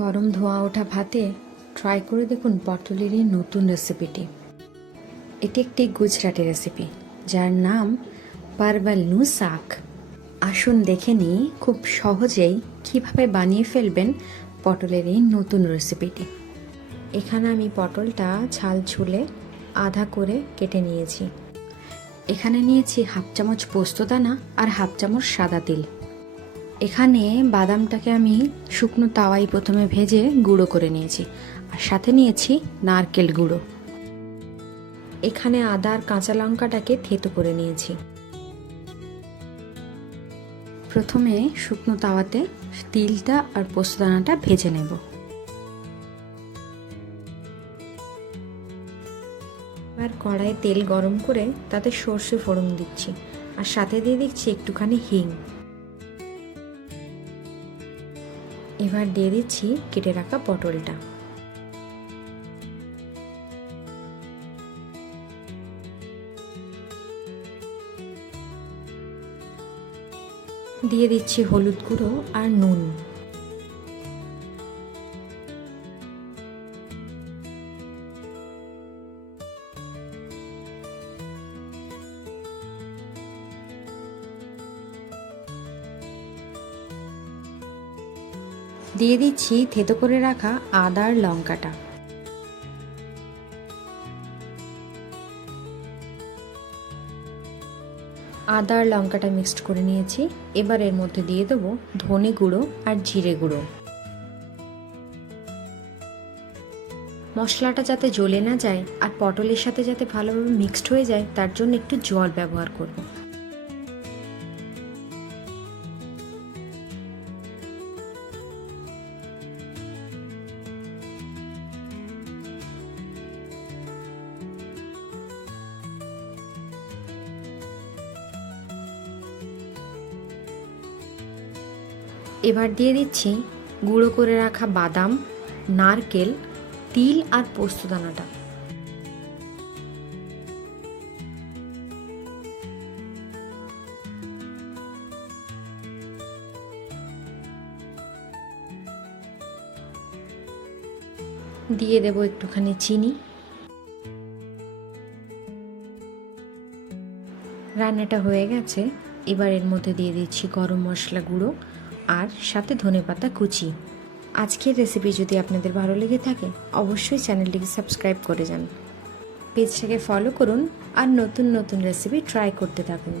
গরম ধোঁয়া ওঠা ভাতে ট্রাই করে দেখুন পটলের এই নতুন রেসিপিটি। এটি একটি গুজরাটি রেসিপি যার নাম পারওয়ালনু শাক। আসুন দেখে নিই খুব সহজেই কিভাবে বানিয়ে ফেলবেন পটলের এই নতুন রেসিপিটি। এখানে আমি পটলটা ছাল ছুলে আধা করে কেটে নিয়েছি। এখানে নিয়েছি হাফ চামচ পোস্তদানা আর হাফ চামচ সাদা তিল। এখানে বাদামটাকে আমি শুকনো তাওয়ায় প্রথমে ভেজে গুঁড়ো করে নিয়েছি, আর সাথে নিয়েছি নারকেল গুঁড়ো। এখানে আদা আর কাঁচা লঙ্কাটাকে থেতো করে নিয়েছি। প্রথমে শুকনো তাওয়াতে তিলটা আর পোস্তদানাটা ভেজে নেব। এবার কড়াইয়ে তেল গরম করে তাতে সর্ষে ফোড়ন দিচ্ছি, আর সাথে দিয়ে দিচ্ছি একটুখানি হিং। এবার দিয়ে দিচ্ছি কেটে রাখা পটলটা। দিয়ে দিচ্ছি হলুদ গুঁড়ো আর নুন। দিয়ে দিচ্ছি থেতো করে রাখা আদা আর লঙ্কাটা। আদা আর লঙ্কাটা মিক্সড করে নিয়েছি। এবার এর মধ্যে দিয়ে দেবো ধনে গুঁড়ো আর জিরে গুঁড়ো। মশলাটা যাতে জ্বলে না যায় আর পটলের সাথে যাতে ভালোভাবে মিক্সড হয়ে যায় তার জন্য একটু জল ব্যবহার করব। এবার দিয়ে দিচ্ছি গুঁড়ো করে রাখা বাদাম, নারকেল, তিল আর পোস্তদানাটা। দিয়ে দেব একটুখানি চিনি। রান্নাটা হয়ে গেছে। এবার এর মধ্যে দিয়ে দিচ্ছি গরম মশলা গুঁড়ো আর সাথে ধনেপাতা কুচি। আজকের রেসিপি যদি আপনাদের ভালো লেগে থাকে অবশ্যই চ্যানেলটিকে সাবস্ক্রাইব করে যান, পেজটাকে ফলো করুন আর নতুন নতুন রেসিপি ট্রাই করতে থাকুন।